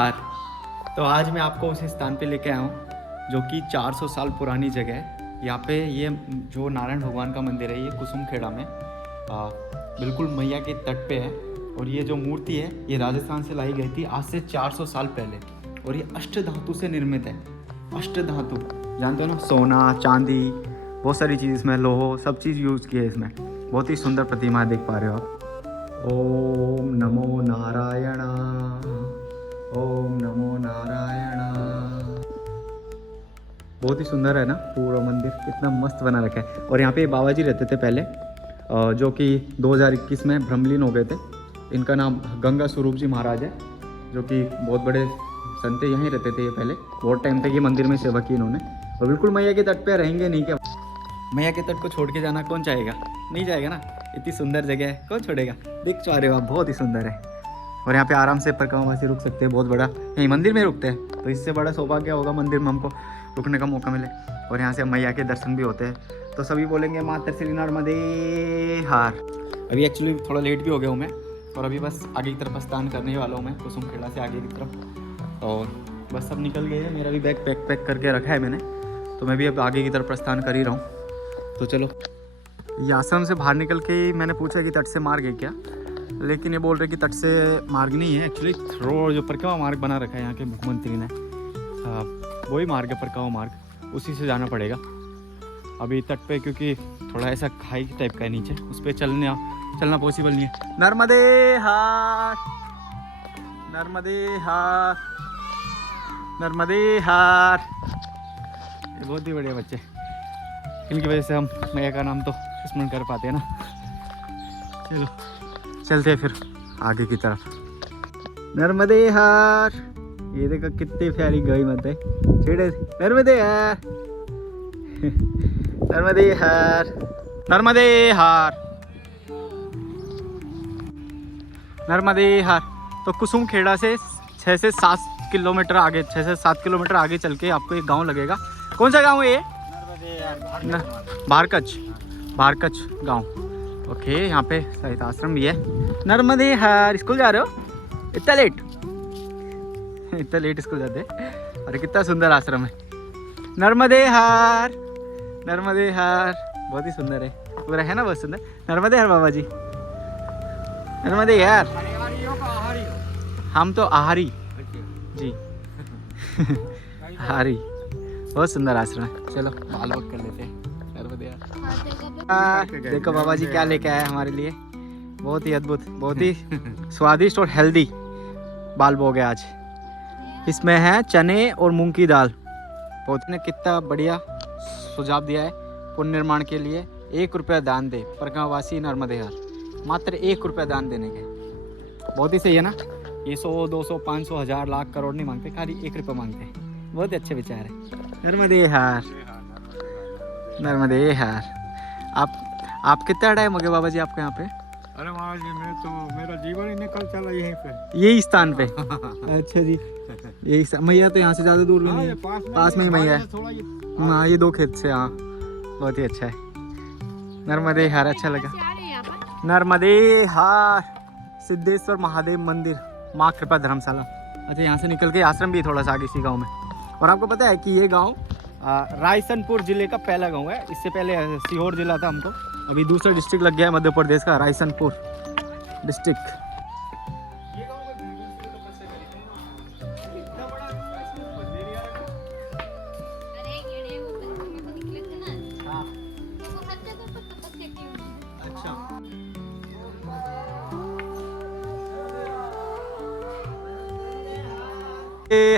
हार। तो आज मैं आपको उस स्थान पे लेके आया हूँ जो कि 400 साल पुरानी जगह है। यहाँ पे ये जो नारायण भगवान का मंदिर है ये कुसुमखेड़ा में बिल्कुल मैया के तट पे है। और ये जो मूर्ति है ये राजस्थान से लाई गई थी आज से 400 साल पहले। और ये अष्ट धातु से निर्मित है। अष्ट धातु जानते हो ना, सोना चांदी बहुत सारी चीज़ इसमें, लोहो सब चीज़ यूज़ की है इसमें। बहुत ही सुंदर प्रतिमा देख पा रहे हो आप। ओम नमो नारायण, ओम नमो नारायण। बहुत ही सुंदर है ना पूरा मंदिर, कितना मस्त बना रखा है। और यहाँ पे बाबा जी रहते थे पहले, जो कि 2021 में ब्रह्मलीन हो गए थे। इनका नाम गंगा स्वरूप जी महाराज है, जो कि बहुत बड़े संत यहीं रहते थे ये पहले। बहुत टाइम तक ये मंदिर में सेवा की इन्होंने। और बिल्कुल मैया के तट पे रहेंगे नहीं क्या? मैया के तट को छोड़ के जाना कौन चाहेगा? नहीं जाएगा ना, इतनी सुंदर जगह है, कौन छोड़ेगा। देख पा रहे हो आप, बहुत ही सुंदर है। और यहाँ पे आराम से परिक्रमावासी रुक सकते हैं, बहुत बड़ा यहीं मंदिर में रुकते हैं। तो इससे बड़ा सौभाग्य होगा मंदिर में हमको रुकने का मौका मिले। और यहाँ से मैया के दर्शन भी होते हैं। तो सभी बोलेंगे माता श्री नर्मदे हार। अभी एक्चुअली थोड़ा लेट भी हो गया हूँ मैं, और अभी बस आगे की तरफ प्रस्थान करने वाला हूँ मैं, कुसुमखेड़ा से आगे की तरफ। और बस सब निकल गए हैं, मेरा भी बैग पैक करके रखा है मैंने। तो मैं भी अब आगे की तरफ प्रस्थान कर ही रहा हूँ। तो चलो। ये आश्रम से बाहर निकल के ही मैंने पूछा कि तट से मार्ग है क्या, लेकिन ये बोल रहे कि तट से मार्ग नहीं है। एक्चुअली रोड जो परिक्रमा मार्ग बना रखा है यहाँ के मुख्यमंत्री ने, वही मार्ग है परिक्रमा मार्ग, उसी से जाना पड़ेगा। अभी तट पे क्योंकि थोड़ा ऐसा खाई टाइप का है नीचे, उस पर चलना पॉसिबल नहीं है। नर्मदे हार, नर्मदे हार, नर्मदे हार। ये बहुत ही बढ़िया बच्चे, इनकी वजह से हम मैया का नाम तो स्मरण कर पाते हैं ना। चलो चलते हैं फिर आगे की तरफ। नर्मदे हार। ये देखो कितनी प्यारी गाय मत है, छेड़े नर्मदे हार, नर्मदे हार, नर्मदे हार, नर्मदे हार। तो कुसुमखेड़ा से 6 से 7 किलोमीटर आगे, 6 से 7 किलोमीटर आगे चल के आपको एक गांव लगेगा। कौन सा गांव है ये? भारकच, भारकच गांव। ओके, यहाँ पे साहित्य आश्रम भी है। नर्मदे हार। स्कूल जा रहे हो इतना लेट? इतना लेट स्कूल जाते? अरे कितना सुंदर आश्रम है। नर्मदे हार, नर्मदे हार। बहुत ही सुंदर है पूरा, है ना, बहुत सुंदर। नर्मदे हार बाबा जी, नर्मदे यार। हम तो आहारी जी। आहारी। बहुत सुंदर आश्रम है। चलो बाल वॉक कर लेते हैं। नर्मदे हार। देखो बाबा जी क्या लेके आए हमारे लिए, बहुत ही अद्भुत, बहुत ही स्वादिष्ट और हेल्दी बाल भोग है आज। इसमें है चने और मूंग की दाल। बहुत ने कितना बढ़िया सुझाव दिया है पुण्य निर्माण के लिए। 1 रुपया दान दे परिक्रमावासी नर्मदे हार, मात्र 1 रुपया दान देने के। बहुत ही सही है ना। ये 100, 200, 500, 1000, लाख, करोड़ नहीं मांगते, खाली 1 रुपया मांगते हैं। बहुत अच्छे विचार है। नर्मदे हार, नर्मदे हार। आप कितना टाइम हो गया बाबा जी आपको यहाँ पे? अरे महाराज जी, मैं तो मेरा जीवन ही निकल चला यहीं पे, यही स्थान पे। अच्छा जी, यही मैया तो यहाँ से ज़्यादा दूर भी नहीं है, पास में ही मैया है। हाँ, ये 2 खेत से। हाँ, बहुत ही अच्छा है। नर्मदे हार, अच्छा लगा। नर्मदे हार। सिद्धेश्वर महादेव मंदिर, माँ कृपा धर्मशाला। अच्छा, यहाँ से निकल के आश्रम भी थोड़ा सा आगे इसी गाँव में। और आपको पता है कि ये गाँव रायसनपुर जिले का पहला गाँव है। इससे पहले सीहोर जिला था हमको, अभी दूसरा डिस्ट्रिक्ट लग गया है मध्य प्रदेश का, रायसनपुर डिस्ट्रिक्ट।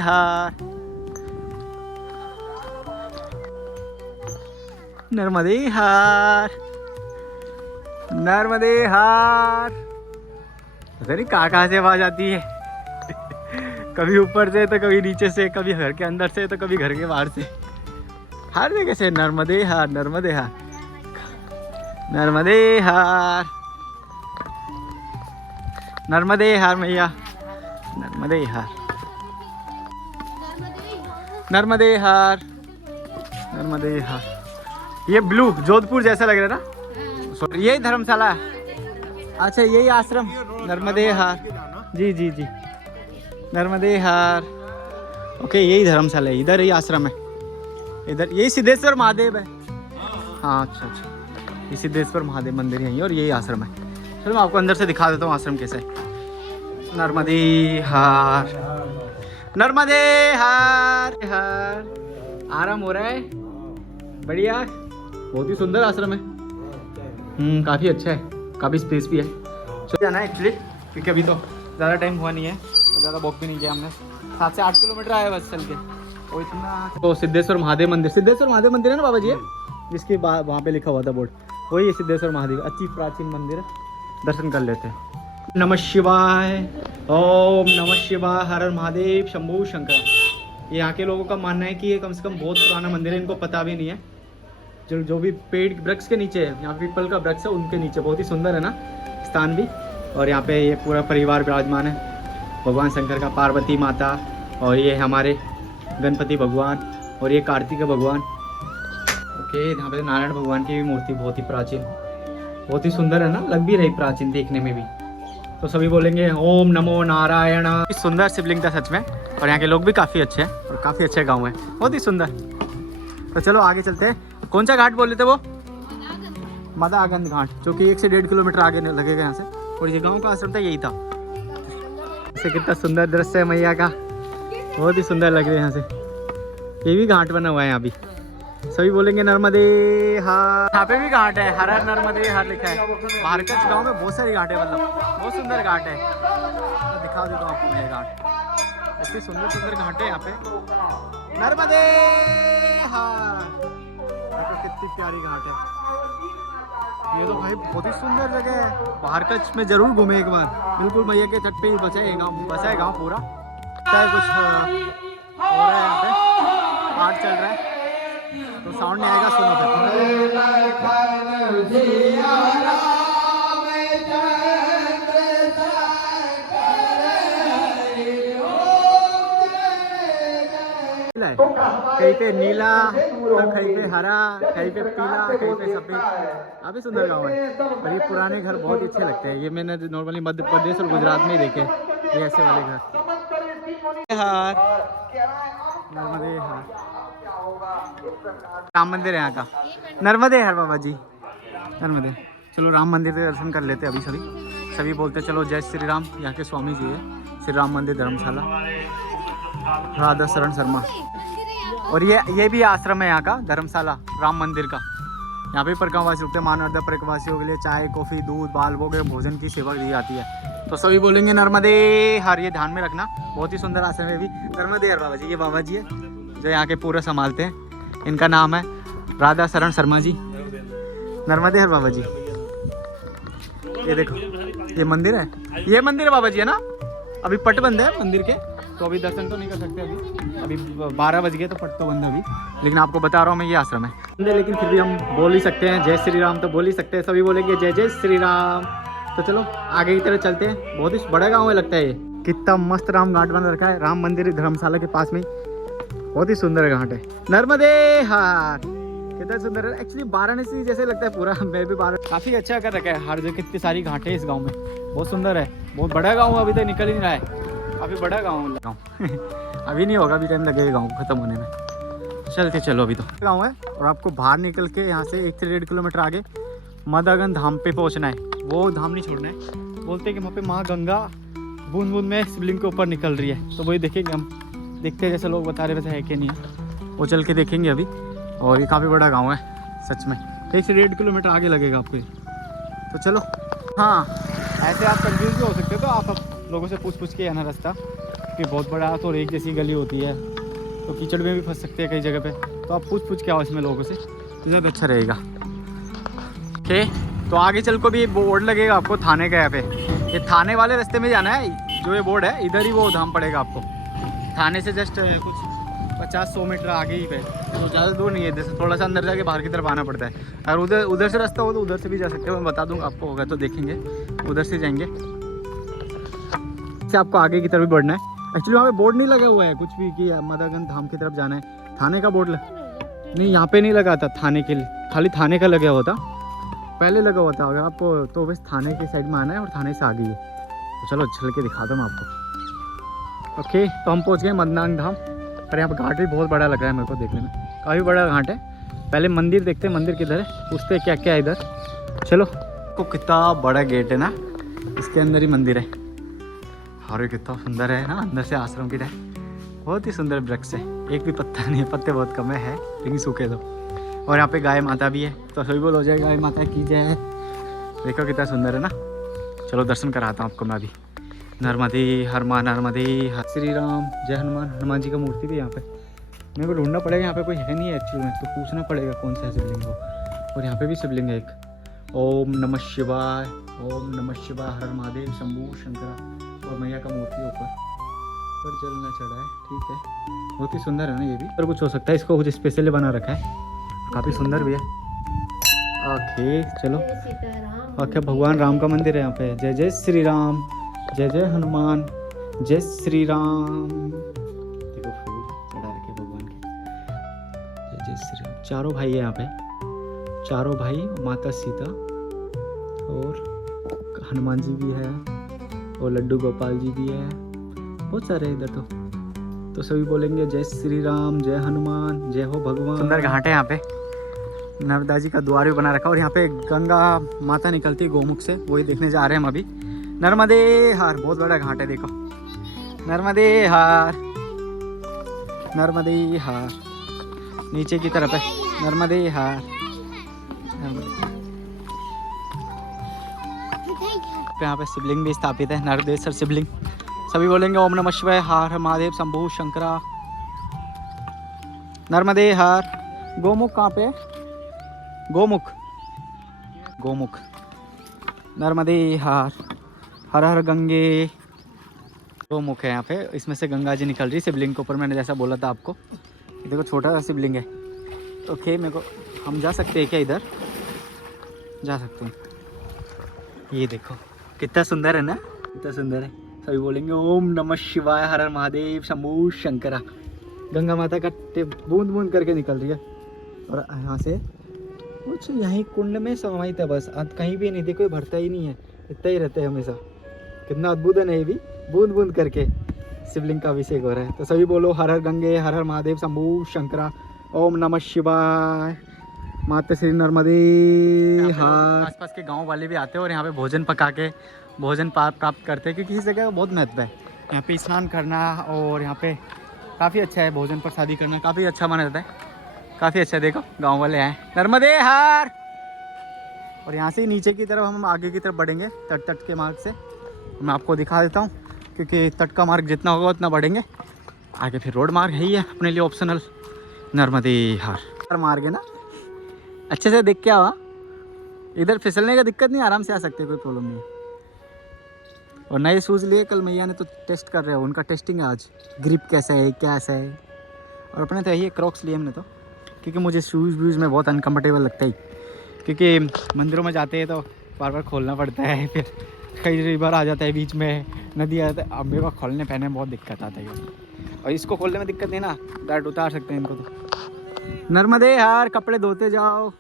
हार, नर्मदे हार, नर्मदे हार। पता नहीं कहाँ से आवाज आती है। कभी ऊपर से तो कभी नीचे से, कभी घर के अंदर से तो कभी घर के बाहर से। हर जगह से नर्मदे हार, नर्मदे हार, नर्मदे हार, नर्मदे हार मैया, नर्मदे हार, नर्मदे हार, नर्मदे हार। ये ब्लू जोधपुर जैसा लग रहा है ना, यही धर्मशाला है। अच्छा, यही आश्रम नर्मदे हार। जी जी जी, नर्मदे हर। ओके, यही धर्मशाला है, इधर ही आश्रम है, इधर यही सिद्धेश्वर महादेव है। हाँ अच्छा अच्छा, ये सिद्धेश्वर महादेव मंदिर यही है और यही आश्रम है। चलो मैं आपको अंदर से दिखा देता हूँ आश्रम कैसा है। नर्मदे हर, नर्मदे हर हर। आराम हो रहा है, बढ़िया, बहुत ही सुंदर आश्रम है। काफ़ी अच्छा है, काफ़ी स्पेस भी है। चलो जाना है एक्चुअली, क्योंकि अभी तो ज़्यादा टाइम हुआ नहीं है, तो ज़्यादा वॉक भी नहीं किया हमने। 7 से 8 किलोमीटर आया बस चल के, और इतना। तो सिद्धेश्वर महादेव मंदिर, सिद्धेश्वर महादेव मंदिर है ना बाबा जी, जिसके वहाँ पे लिखा हुआ था बोर्ड, वही है सिद्धेश्वर महादेव। अति प्राचीन मंदिर है, दर्शन कर लेते हैं। नमः शिवाय, ओम नमः शिवाय, हर हर महादेव, शंभू शंकर। यहाँ के लोगों का मानना है कि ये कम से कम बहुत पुराना मंदिर है, इनको पता भी नहीं है। जो भी पेड़ वृक्ष के नीचे है, यहाँ पीपल का वृक्ष है, उनके नीचे बहुत ही सुंदर है ना स्थान भी। और यहाँ पे ये पूरा परिवार विराजमान है, भगवान शंकर का, पार्वती माता, और ये हमारे गणपति भगवान, और ये कार्तिक भगवान। ओके, यहाँ पे नारायण भगवान की भी मूर्ति बहुत ही प्राचीन, बहुत ही सुंदर है ना, लग भी रही प्राचीन देखने में भी। तो सभी बोलेंगे ओम नमो नारायण। सुंदर शिवलिंग था सच में, और यहाँ के लोग भी काफ़ी अच्छे हैं, और काफ़ी अच्छे गाँव है, बहुत ही सुंदर। तो चलो आगे चलते हैं। कौन सा घाट बोल रहे थे वो? मदागंज घाट, जो कि 1 से 1.5 किलोमीटर आगे लगेगा यहाँ से, और ये गाँव का आश्रम था, यही था। ऐसे कितना सुंदर दृश्य है मैया का, बहुत ही सुंदर लग रहा है यहाँ से। ये भी घाट बना हुआ है यहाँ भी, सभी बोलेंगे नर्मदे हर। यहाँ पे भी घाट है, हर हर नर्मदे हर लिखा है। भारकच गाँव में बहुत सारी घाट है, मतलब बहुत सुंदर घाट है। तो दिखा देता हूँ आपको मैं घाट, ऐसे सुंदर सुंदर घाट है यहाँ पे। नर्मदे हर, देखो कितनी प्यारी घाट है ये तो भाई, बहुत ही सुंदर जगह है। भारकच में जरूर घूमे एक बार, बिल्कुल मैया के तट पे ही बसा है गाँव पूरा। क्या कुछ हो रहा है यहाँ पे, पाठ चल रहा है, तो साउंड नहीं आएगा, सुनो फिर। कहीं पे नीला, कहीं पे हरा, कहीं पे पीला, कहीं पे सफेद, काफी सुंदर गाँव है। और ये पुराने घर बहुत ही अच्छे लगते हैं, ये मैंने नॉर्मली मध्य प्रदेश और गुजरात में ही देखे, ये ऐसे वाले घर। हार, नर्मदे हार, राम मंदिर है यहाँ का, नर्मदे हर बाबा जी, नर्मदे। चलो राम मंदिर के दर्शन कर लेते हैं अभी। सभी बोलते चलो जय श्री राम। यहाँ के स्वामी जी है, श्री राम मंदिर धर्मशाला, राधा शरण शर्मा। और ये भी आश्रम है यहाँ का, धर्मशाला राम मंदिर का। यहाँ पे परिक्रमवासी रुकते हैं, मानव परिक्रमवासियों के लिए चाय, कॉफ़ी, दूध, बाल वगैरह भोजन की सेवा दी जाती है। तो सभी बोलेंगे नर्मदे हर, ये ध्यान में रखना, बहुत ही सुंदर आश्रम है भी। नर्मदे हर बाबा जी, ये बाबा जी है जो यहाँ के पूरा संभालते हैं, इनका नाम है राधा शरण शर्मा जी। नर्मदे हर बाबा जी, ये देखो ये मंदिर है, ये मंदिर है बाबा जी है ना। अभी पट बंद है मंदिर के, तो अभी दर्शन तो नहीं कर सकते अभी 12 बज गए, तो पट तो बंद है अभी। लेकिन आपको बता रहा हूँ मैं, ये आश्रम है, लेकिन फिर भी हम बोल ही सकते हैं जय श्री राम, तो बोल ही सकते हैं। सभी बोलेंगे जय जय श्री राम। तो चलो आगे की तरफ चलते हैं। बहुत ही बड़ा गाँव है लगता है ये, कितना मस्त राम घाट बना रखा है, राम मंदिर धर्मशाला के पास में, बहुत ही सुंदर घाट है। नर्मदे हार, कितना सुंदर है, एक्चुअली वाराणसी जैसे लगता है पूरा। मैं भी काफ़ी अच्छा कर रखा है, हर जगह कितनी सारी घाटें हैं इस गाँव में, बहुत सुंदर है। बहुत बड़ा गाँव है, अभी तक निकल ही नहीं रहा है, काफ़ी बड़ा गाँव अभी नहीं होगा, अभी टाइम लगेगा गाँव खत्म होने में। चलते चलो, अभी तो गाँव है, और आपको बाहर निकल के यहाँ से 1 से 1.5 किलोमीटर आगे मदागंज धाम पे पहुँचना है। वो धाम नहीं छोड़ना है, बोलते हैं कि वहाँ पे माँ गंगा बूंद बूंद में शिवलिंग के ऊपर निकल रही है, तो वही देखेंगे हम, देखते हैं जैसे लोग बता रहे वैसे है कि नहीं है, वो चल के देखेंगे अभी। और ये काफ़ी बड़ा गाँव है सच में, 1 से 1.5 किलोमीटर आगे लगेगा आपको ये। तो चलो, हाँ ऐसे आप कंफ्यूज भी हो सकते हो, तो आप लोगों से पूछ के आना रास्ता, क्योंकि बहुत बड़ा तो एक जैसी गली होती है, तो कीचड़ में भी फंस सकते हैं कई जगह पे, तो आप पूछ के आओ इसमें लोगों से, तो ज़्यादा अच्छा रहेगा। ओके, तो आगे चल को भी बोर्ड लगेगा आपको थाने का, यहाँ पे ये थाने वाले रास्ते में जाना है, जो ये बोर्ड है इधर ही वो धाम पड़ेगा आपको, थाने से जस्ट कुछ 50-100 मीटर आगे ही पे, तो ज़्यादा दूर नहीं है, जैसे थोड़ा सा अंदर जाके बाहर की तरफ आना पड़ता है। और उधर से रास्ता हो तो उधर से भी जा सकते हो, मैं बता दूँगा आपको, होगा तो देखेंगे, उधर से जाएंगे। से आपको आगे की तरफ भी बढ़ना है। एक्चुअली वहाँ पे बोर्ड नहीं लगा हुआ है कुछ भी कि मदागंज धाम की तरफ जाना है, थाने का बोर्ड नहीं, यहाँ पे नहीं लगा था थाने के लिए, खाली थाने का लगा हुआ था, पहले लगा हुआ था। अगर आपको तो बस थाने के साइड में आना है और थाने से आगे ही है। तो चलो चल के दिखा दूँ मैं आपको। ओके, तो हम पहुंच गए मदनांग धाम। पर यहाँ पर घाट भी बहुत बड़ा लग रहा है मेरे को देखने में, काफ़ी बड़ा घाट है। पहले मंदिर देखते हैं, मंदिर किधर है, पूछते हैं क्या क्या है इधर। चलो। को कितना बड़ा गेट है ना, इसके अंदर ही मंदिर है। और कितना सुंदर है ना, अंदर से आश्रम की तरह। बहुत ही सुंदर वृक्ष है, एक भी पत्ता नहीं है, पत्ते बहुत कम है लेकिन सूखे तो। और यहाँ पे गाय माता भी है, तो सभी बोल हो जाए गाय माता की जय। देखो कितना सुंदर है ना। चलो दर्शन कराता हूँ आपको मैं अभी। नर्मदे हर माँ नर्मदे हर श्री राम जय हनुमान। हनुमान जी का मूर्ति भी यहाँ पे मेरे को ढूंढना पड़ेगा, यहाँ पे कोई है नहीं है एक्चुअली में, तो पूछना पड़ेगा कौन सा है शिवलिंग हो। और यहाँ पे भी शिवलिंग है एक। ओम नमः शिवाय, ओम नमः शिवाय, हर हर महादेव, शंभू शंकरा। और मैया का मूर्ति ऊपर जल न चढ़ा है, ठीक है। बहुत ही सुंदर है ना ये भी, और कुछ हो सकता है, इसको कुछ स्पेशली बना रखा है, काफ़ी सुंदर भी है। ओके चलो। ओके, भगवान राम का मंदिर है यहाँ पे। जय जय श्री राम, जय जय हनुमान, जय श्री राम। देखो फूल चढ़ा रखे भगवान के। जय जय श्री राम। चारों भाई है यहाँ पे, चारों भाई, माता सीता और हनुमान जी भी है, और लड्डू गोपाल जी भी है, बहुत सारे इधर तो सभी बोलेंगे जय श्री राम, जय हनुमान, जय हो भगवान। सुंदर घाट है यहाँ पे, नर्मदा जी का द्वार भी बना रखा, और यहाँ पे गंगा माता निकलती है गोमुख से, वही देखने जा रहे हैं हम अभी। नर्मदे हार, बहुत बड़ा घाट है देखो। नर्मदे हार, नर्मदे हार, नीचे की तरफ है नर्मदे हार। यहाँ पे शिवलिंग भी स्थापित है, नर्मदेश्वर शिवलिंग। सभी बोलेंगे ओम नमः शिवाय, हर हर महादेव, शंभू शंकरा। नर्मदे हार। गोमुख कहाँ पे? गोमुख, गोमुख। नर्मदे हार, हर हर गंगे। गोमुख है यहाँ पे, इसमें से गंगा जी निकल रही शिवलिंग के ऊपर, मैंने जैसा बोला था आपको। देखो छोटा सा शिवलिंग है। ओके, मेरे को हम जा सकते हैं क्या इधर? जा सकते हैं। ये देखो कितना सुंदर है ना, कितना सुंदर है। सभी बोलेंगे ओम नमः शिवाय, हर हर महादेव, शंभू शंकरा। गंगा माता का बूंद बूंद करके निकल रही है, और यहाँ से कुछ यहीं कुंड में समाहित है बस, कहीं भी नहीं, देखो भरता ही नहीं है, इतना ही रहता है हमेशा। कितना अद्भुत है ना ये भी, बूंद बूंद करके शिवलिंग का अभिषेक हो रहा है। तो सभी बोलो हर हर गंगे, हर हर महादेव, शंभू शंकरा, ओम नमः शिवाय, माता श्री नर्मदे हार। आसपास के गांव वाले भी आते हैं और यहाँ पे भोजन पका के भोजन प्राप्त करते हैं, क्योंकि इस जगह का बहुत महत्व है। यहाँ पे स्नान करना और यहाँ पे काफ़ी अच्छा है, भोजन प्रसादी करना काफ़ी अच्छा माना जाता है, काफ़ी अच्छा है। देखो गांव वाले आए नर्मदे हार। और यहाँ से नीचे की तरफ हम आगे की तरफ बढ़ेंगे, तट के मार्ग से। मैं आपको दिखा देता हूँ, क्योंकि तट का मार्ग जितना होगा उतना बढ़ेंगे आगे, फिर रोड मार्ग है ही है अपने लिए ऑप्शनल। नर्मदे हार मार्ग है ना, अच्छे से देख के आवा। इधर फिसलने का दिक्कत नहीं, आराम से आ सकते, कोई प्रॉब्लम नहीं है। और नए शूज़ लिए कल मैया ने, तो टेस्ट कर रहे हो, उनका टेस्टिंग है आज, ग्रिप कैसा है कैसा है। और अपने तो यही क्रॉक्स लिए हमने तो, क्योंकि मुझे शूज़ वूज़ में बहुत अनकम्फर्टेबल लगता है, क्योंकि मंदिरों में जाते हैं तो बार बार खोलना पड़ता है, फिर कई रिवर आ जाता है बीच में, नदी आ जाता है। अब मेरे को खोलने पहनने में बहुत दिक्कत आता है, और इसको खोलने में दिक्कत नहीं ना, डायरेक्ट उतार सकते हैं इनको। तो नर्मदे हार, कपड़े धोते जाओ।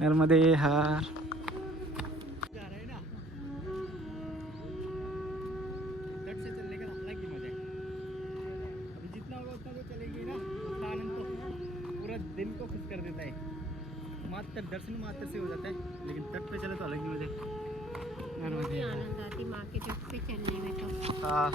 नर्मदे हार। दिन को खुश कर देता है, मात्र दर्शन मात्र से हो जाता है, लेकिन तट पे चले तो अलग ही मजे। आनंद आती माँ के तट पे चलने में तो। हाँ,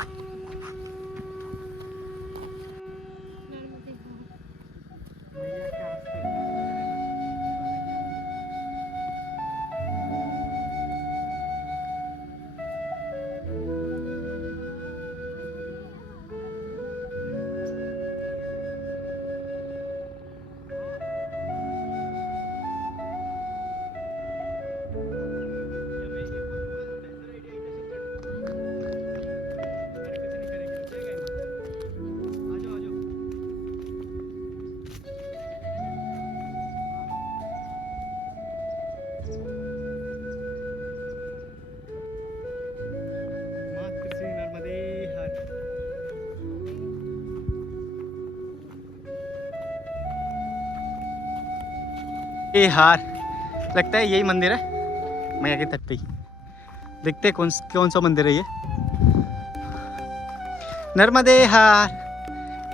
ये हार लगता है यही मंदिर है मैया के तट पे ही। देखते हैं कौन सा मंदिर है ये। नर्मदे हार,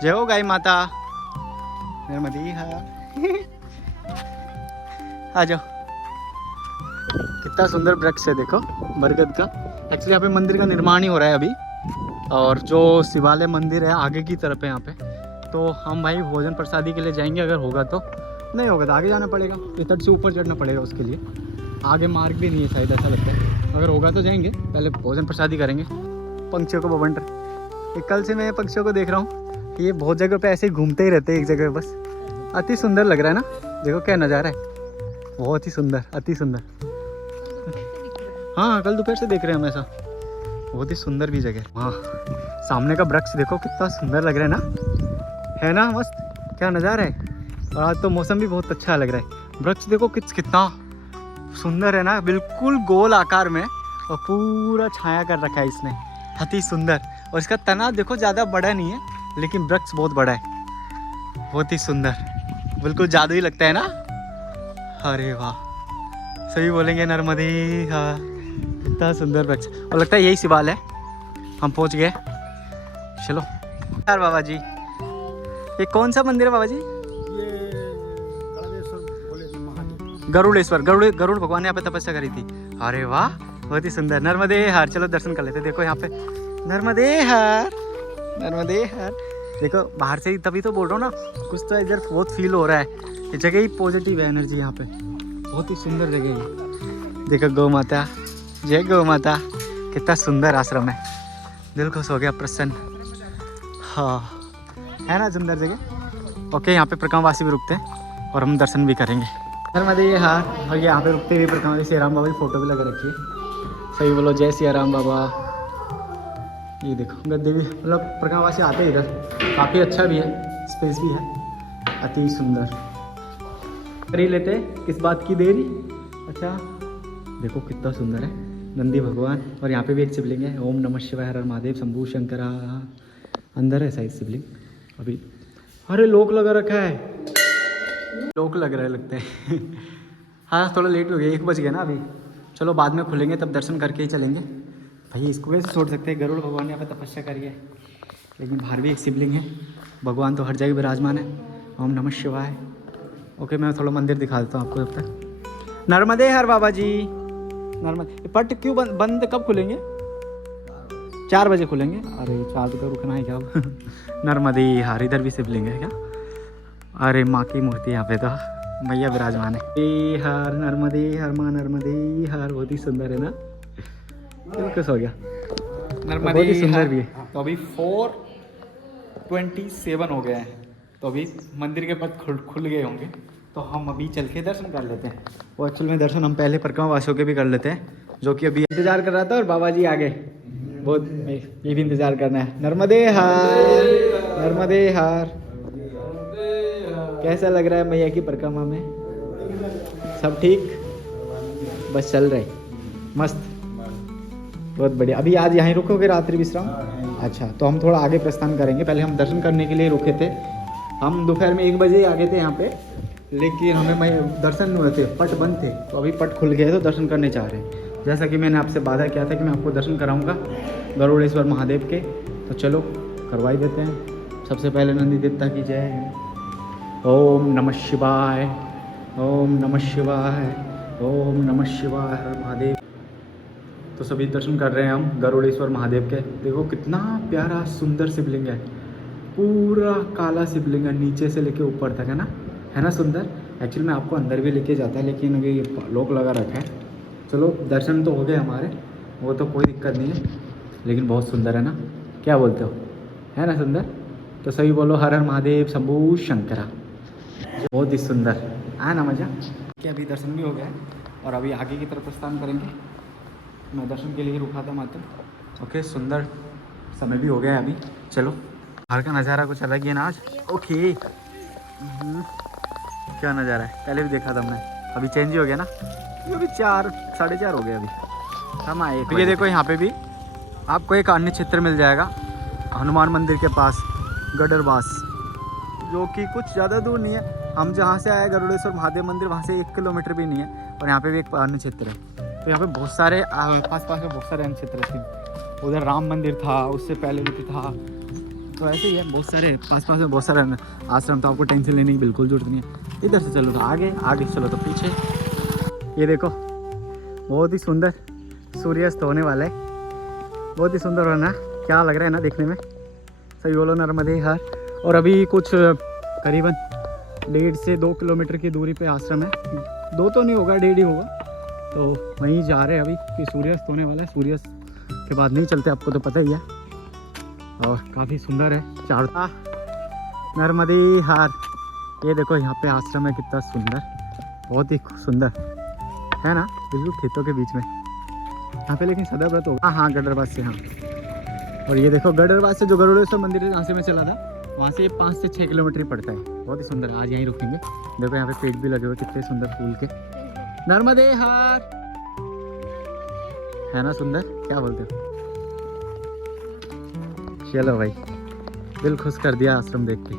जय हो गाय माता, नर्मदे हार। आ जाओ, कितना सुंदर वृक्ष है देखो बरगद का। एक्चुअली यहाँ पे मंदिर का निर्माण ही हो रहा है अभी, और जो शिवालय मंदिर है आगे की तरफ है यहाँ पे। तो हम भाई भोजन प्रसादी के लिए जाएंगे, अगर होगा तो, नहीं होगा तो आगे जाना पड़ेगा, ये तट से ऊपर चढ़ना पड़ेगा उसके लिए। आगे मार्ग भी नहीं है शायद, ऐसा लगता है। अगर होगा तो जाएंगे, पहले भोजन प्रसादी करेंगे। पंछियों को बवंडर, ये कल से मैं पक्षियों को देख रहा हूँ, ये बहुत जगह पे ऐसे ही घूमते ही रहते हैं एक जगह बस। अति सुंदर लग रहा है ना, देखो क्या नज़ारा है, बहुत ही सुंदर, अति सुंदर। हाँ कल दोपहर से देख रहे हैं हम ऐसा, बहुत ही सुंदर भी जगह। हाँ सामने का वृक्ष देखो कितना सुंदर लग रहा है ना, है ना मस्त, क्या नज़ारा है। और आज तो मौसम भी बहुत अच्छा लग रहा है। वृक्ष देखो कितना सुंदर है ना, बिल्कुल गोल आकार में, और पूरा छाया कर रखा है इसने, अति सुंदर। और इसका तना देखो ज़्यादा बड़ा नहीं है, लेकिन वृक्ष बहुत बड़ा है, बहुत ही सुंदर, बिल्कुल जादू ही लगता है ना। अरे वाह, सभी बोलेंगे नर्मदे हाँ, कितना सुंदर वृक्ष। और लगता है यही शिवालय है, हम पहुंच गए। चलो यार बाबा जी, ये कौन सा मंदिर है बाबा जी? ये गणेश्वर बोले महादेव। गरुड़ेश्वर, गरुड़ भगवान ने यहाँ पे तपस्या करी थी। अरे वाह, बहुत ही सुंदर। नर्मदे हार, चलो दर्शन कर लेते। देखो यहाँ पे नर्मदे हार, नर्मदे हार। देखो बाहर से ही तभी तो बोल रहा हूँ ना, कुछ तो इधर बहुत फील हो रहा है। ये जगह ही पॉजिटिव है एनर्जी यहाँ पे, बहुत ही सुंदर जगह है। देखो गौ माता, जय गौ माता, कितना सुंदर आश्रम है, दिल खुश हो गया, प्रसन्न। हाँ है ना सुंदर जगह। ओके, यहाँ पे प्रकामवासी भी रुकते हैं और हम दर्शन भी करेंगे। नर्मदे हाँ, और यहाँ पे रुकते हुए प्रकामवासी श्री राम बाबा की फोटो भी लगा रखी है। सही बोलो, जय सिया राम बाबा। ये देखो गद्दे भी, मतलब प्रकामवासी आते हैं इधर, काफ़ी अच्छा भी है, स्पेस भी है, अति सुंदर। करी लेते, किस बात की देरी। अच्छा देखो कितना सुंदर है नंदी भगवान। और यहाँ पे भी एक शिवलिंग है, ओम नमः शिवाय हर हर महादेव शंभू शंकरा। अंदर है शायद शिवलिंग अभी। अरे लोक लगा रखा है, लोक लग रहा है लगता है। हाँ थोड़ा लेट हो गया, 1 बज गया ना अभी। चलो बाद में खुलेंगे तब दर्शन करके ही चलेंगे। भाई इसको कैसे छोड़ सकते हैं, गरुड़ भगवान ने यहाँ पे तपस्या करी है। लेकिन बाहर भी एक शिवलिंग है, भगवान तो हर जगह विराजमान है। ओम नमः शिवाय। ओके, मैं थोड़ा मंदिर दिखा देता हूँ आपको जब तक। नर्मदे हर बाबा जी, नर्मदे। पट क्यों बंद कब खुलेंगे? 4 बजे खुलेंगे। अरे 4 बजे रुकना है क्या अब? नर्मदे हर, इधर भी शिवलिंग है क्या? अरे माँ की मूर्ति यहाँ पे तो, मैया विराजमान है। ए हर नर्मदे हर, माँ नर्मदे हर, बहुत ही सुंदर है ना, खुश हो गया। नर्मदे बहुत ही सुंदर भी है। तो अभी 4:27 हो गए हैं, तो अभी मंदिर के पथ खुल गए होंगे, तो हम अभी चल के दर्शन कर लेते हैं। वो एक्चुअल में दर्शन हम पहले परिक्रमावासियों के भी कर लेते हैं, जो कि अभी इंतजार कर रहा था, और बाबा जी आगे बहुत, ये भी इंतजार करना है। नर्मदे हार, नर्मदे हार। कैसा लग रहा है मैया की परिक्रमा में? सब ठीक, बस चल रहे, मस्त, बहुत बढ़िया। अभी आज यहीं रुकोगे रात्रि विश्राम? अच्छा, तो हम थोड़ा आगे प्रस्थान करेंगे। पहले हम दर्शन करने के लिए रुके थे, हम दोपहर में 1 बजे आ गए थे यहाँ पे, लेकिन हमें दर्शन नहीं हुए थे, पट बंद थे। तो अभी पट खुल गए तो दर्शन करने चाह रहे हैं। जैसा कि मैंने आपसे वादा किया था कि मैं आपको दर्शन कराऊंगा गरुड़ेश्वर महादेव के, तो चलो करवाई देते हैं। सबसे पहले नंदी देवता की जय। ओम नमः शिवाय, ओम नमः शिवाय, ओम नमः शिवाय हर महादेव। तो सभी दर्शन कर रहे हैं हम गरुड़ेश्वर महादेव के। देखो कितना प्यारा सुंदर शिवलिंग है, पूरा काला शिवलिंग है, नीचे से लेके ऊपर तक, है ना सुंदर। एक्चुअली मैं आपको अंदर भी लेके जाता है, लेकिन अभी लोक लगा रखा है। चलो दर्शन तो हो गए हमारे, वो तो कोई दिक्कत नहीं है, लेकिन बहुत सुंदर है ना, क्या बोलते हो, है ना सुंदर? तो सभी बोलो हर हर महादेव शंभू शंकरा। बहुत ही सुंदर है ना, मज़ा। कि अभी दर्शन भी हो गया है और अभी आगे की तरफ प्रस्थान करेंगे। मैं दर्शन के लिए रुका था मात्र। ओके, सुंदर समय भी हो गया है अभी। चलो, बाहर का नज़ारा कुछ अलग ही है ना आज। ओके, क्या नज़ारा है, पहले भी देखा था हमने, अभी चेंज ही हो गया ना। ये अभी 4 साढ़े 4 हो गए अभी हम आए। तो ये देखो यहाँ पे भी आपको एक अन्य क्षेत्र मिल जाएगा, हनुमान मंदिर के पास गडरवास, जो कि कुछ ज़्यादा दूर नहीं है। हम जहाँ से आए गरुड़ेश्वर महादेव मंदिर, वहाँ से 1 किलोमीटर भी नहीं है। और यहाँ पे भी एक अन्य क्षेत्र है। तो यहाँ पे बहुत सारे पास में बहुत सारे अन्य क्षेत्र थे। उधर राम मंदिर था, उससे पहले भी था, तो ऐसे ही है, बहुत सारे पास में बहुत सारे आश्रम, तो आपको टेंशन लेने की बिल्कुल जरूरत नहीं है। इधर से चलो तो आगे, आगे चलो तो पीछे। ये देखो बहुत ही सुंदर सूर्यास्त होने वाला है, बहुत ही सुंदर हो ना, क्या लग रहा है ना देखने में। सही बोलो नर्मदे हर। और अभी कुछ करीबन 1.5 से 2 किलोमीटर की दूरी पे आश्रम है, 2 तो नहीं होगा, 1.5 ही होगा। तो वहीं जा रहे हैं अभी कि सूर्यास्त होने वाला है, सूर्यास्त के बाद नहीं चलते, आपको तो पता ही है। और काफ़ी सुंदर है चारों नर्मदे हार। ये देखो यहाँ पे आश्रम है, कितना सुंदर, बहुत ही सुंदर है ना, बिल्कुल खेतों के बीच में यहाँ पे। लेकिन सदा व्रत होगा, हाँ गडरबाज से, हाँ। और ये देखो गडरबाज से जो गरुड़ेश्वर मंदिर है जहाँ से मैं चला था, वहाँ से ये 5 से 6 किलोमीटर ही पड़ता है। बहुत ही सुंदर, आज यहीं रुकेंगे। देखो यहाँ पे पेड़ भी लगे हुए कितने सुंदर फूल के। नर्मदे हार है ना सुंदर, क्या बोलते हो। चलो भाई, दिल खुश कर दिया आश्रम देख के।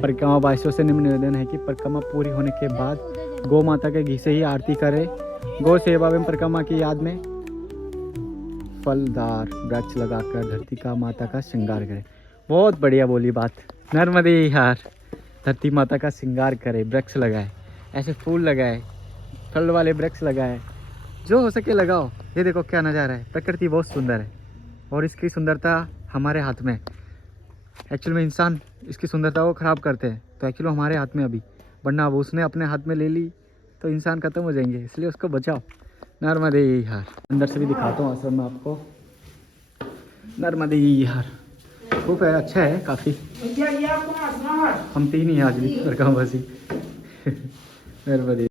परिक्रमा वासियों से निवेदन है कि परिक्रमा पूरी होने के बाद गौ माता के घी से ही आरती करें। गौ सेवा एवं परिक्रमा की याद में फलदार वृक्ष लगाकर धरती का माता का श्रृंगार करें। बहुत बढ़िया बोली बात। नर्मदे हार, धरती माता का श्रृंगार करे, वृक्ष लगाए, ऐसे फूल लगाए, फल वाले वृक्ष लगाए, जो हो सके लगाओ। ये देखो क्या नज़ारा है, प्रकृति बहुत सुंदर है और इसकी सुंदरता हमारे हाथ में। एक्चुअल में इंसान इसकी सुंदरता को ख़राब करते हैं, तो एक्चुअली हमारे हाथ में अभी, वरना अब उसने अपने हाथ में ले ली तो इंसान ख़त्म हो जाएंगे, इसलिए उसको बचाओ। नर्मदे हार। अंदर से भी दिखाता हूँ आश्रम में आपको। नर्मदे हार खूब है, अच्छा है काफ़ी। हम 3 ही आज भी परिक्रमा वासी। नर्मदे।